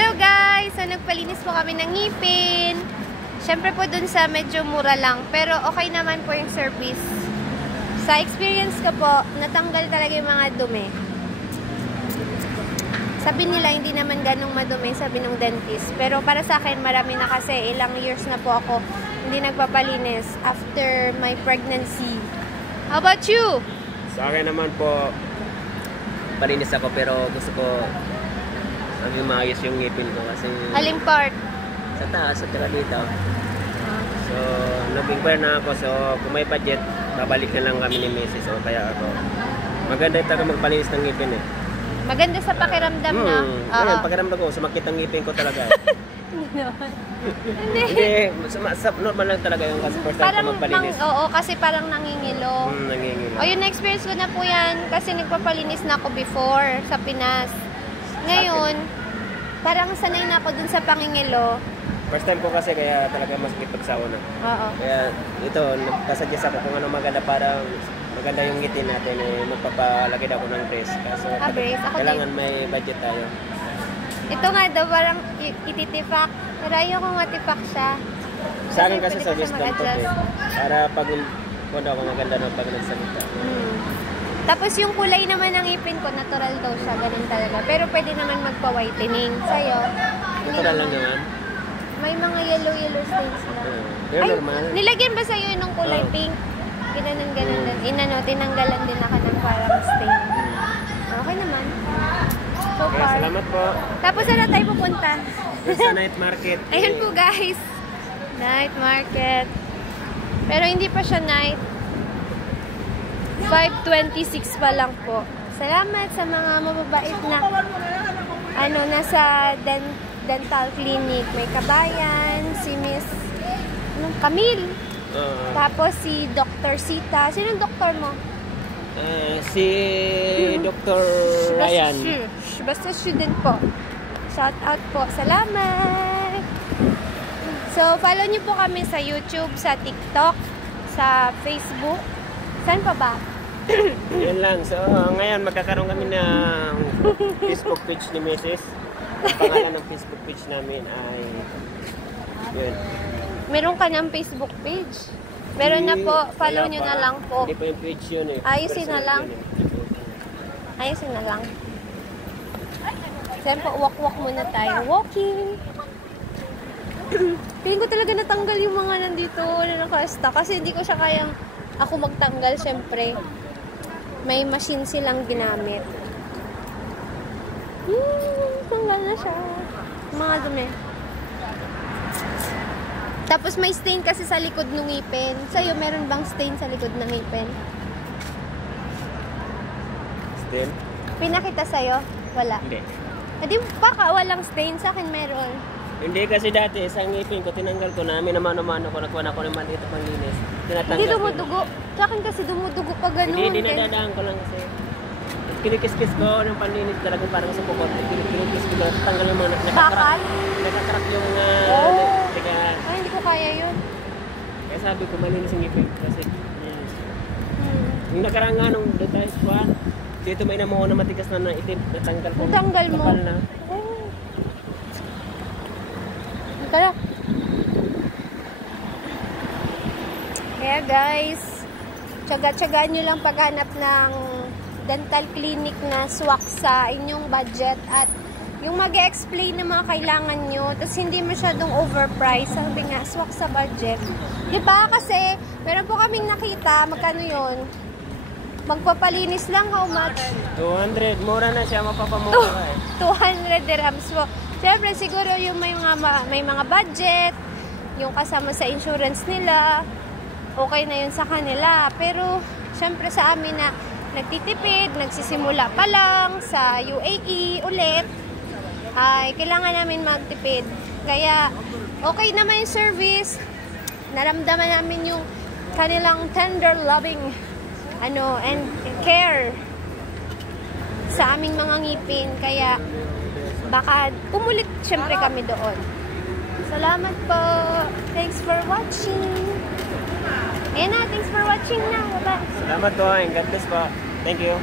Hello guys! So nagpalinis po kami ng ngipin. Siyempre po dun sa medyo mura lang. Pero okay naman po yung service. Sa experience ko po, natanggal talaga yung mga dumi. Sabi nila hindi naman ganong madumi, sabi ng dentist. Pero para sa akin marami na kasi ilang years na po ako hindi nagpapalinis after my pregnancy. How about you? Sa akin naman po, palinis ako pero gusto ko maging maayos yung ngipin ko kasi Aling part? sa taas at saka dito. So, nag-inquire na ako. So, kung may budget, babalik na lang kami ni Mrs. So, kaya ako. Maganda talaga magpalinis ng ngipin eh. Maganda sa pakiramdam na. Ayun, pakiramdam ko, sumakit ang ngipin ko talaga. Hindi. Normal lang talaga yung kasi first time Parang ko magpalinis. oo, kasi parang nangingilo. Nangingilo. O yun, na-experience ko na po yan kasi nagpapalinis na ako before sa Pinas. Ngayon, parang sanay na ako dun sa pangingilo. First time ko kasi kaya talaga mas pagsawa na. Oo. Kaya ito, nagkasuggest ako kung ano maganda para maganda yung ngiti natin. Eh, magpapalagay ako ng brace. Kaso Brace? Ako kailangan may budget tayo. Ito nga daw, parang ititipak. Pero ayoko matipak siya. Sa akin kasi pwede suggest siya lang to eh. Para pag kung ako maganda na pag nagsalita. Tapos yung kulay naman ng ipin ko, natural daw siya. Ganun talaga. Pero pwede naman magpa-whitening. Sa'yo, Natural lang naman. may mga yellow stains lang. Pero Ay, normal. nilagyan ba sa'yo yung kulay pink? Ganun din. Tinanggalan din ako ng parang stain. Okay naman. So Okay, far. salamat po. Tapos saan na tayo pupunta? Sa night market. Ayun po guys. Night market. Pero hindi pa siya night. 5:26 pa lang po. Salamat sa mga mababait na nasa dental clinic. May kabayan, si Miss Camille. Tapos si Dr. Sita. Sinong doktor mo? Si Dr. Ryan. Basta student po. Shout out po. Salamat! So, follow niyo po kami sa YouTube, sa TikTok, sa Facebook. Saan pa ba? Yan lang. So, ngayon magkakaroon kami ng Facebook page ni Mrs. Ang pangalan ng Facebook page namin ay yun. Meron ka ng Facebook page? Meron na po. Follow nyo na lang po. Hindi po yung page yun eh. Ayusin na lang. Ayusin na lang. Siyempre, walk-walk muna tayo. Walking! Tingin ko talaga natanggal yung mga nandito na naka-stock. Kasi hindi ko siya kayang ako magtanggal, siyempre. May machine silang ginamit. Tanggal na siya. Mga dumi. Tapos may stain kasi sa likod ng ngipin. Sa'yo, meron bang stain sa likod ng ngipin? Stain? Pinakita sa'yo? Wala. Hindi. Hindi, baka walang stain. Sa akin meron. Hindi kasi dati, isang ngipin ko, tinanggal ko na. Minamano-mano ko, nakuha na ko ng maliit at manlinis. Tinatanggal Hindi ko. dumudugo. Sa akin kasi dumudugo pa ganun. Hindi nadadaan ko lang kasi. Kinikis-kis ko ng panlinis talaga parang sa bukod. Kinikis ko lang. Tanggal yung mga Bakal? nakakarak yung tigaan. Ay, hindi ko kaya yun. Kaya sabi ko, malinis yung ngipin. Kasi, yung nakarang nga nung doon tayo sa dito may namuha na matigas na itim. Natanggal ko. Natanggal mo? Kapal na. Tara. Kaya guys, tsaga-tsagaan nyo lang paghanap ng dental clinic na swak sa inyong budget at yung mag-explain ng mga kailangan nyo tapos hindi masyadong overpriced. Sabi nga, swak sa budget. Diba? Kasi, meron po kaming nakita, magkano yun? Magpapalinis lang, how much? 200. Mura na siya, mapapamura ka eh. 200 dirhams po. Siyempre, siguro yung may mga budget, yung kasama sa insurance nila, okay na yun sa kanila. Pero, siyempre sa amin na nagtitipid, nagsisimula pa lang sa UAE ulit, ay kailangan namin magtipid. Kaya, okay naman yung service. Naramdaman namin yung kanilang tender loving and care sa aming mga ngipin. Kaya, baka pumulit syempre kami doon. Salamat po. Thanks for watching. Ayan na, thanks for watching na. Bye-bye. Salamat po and God bless po. Thank you.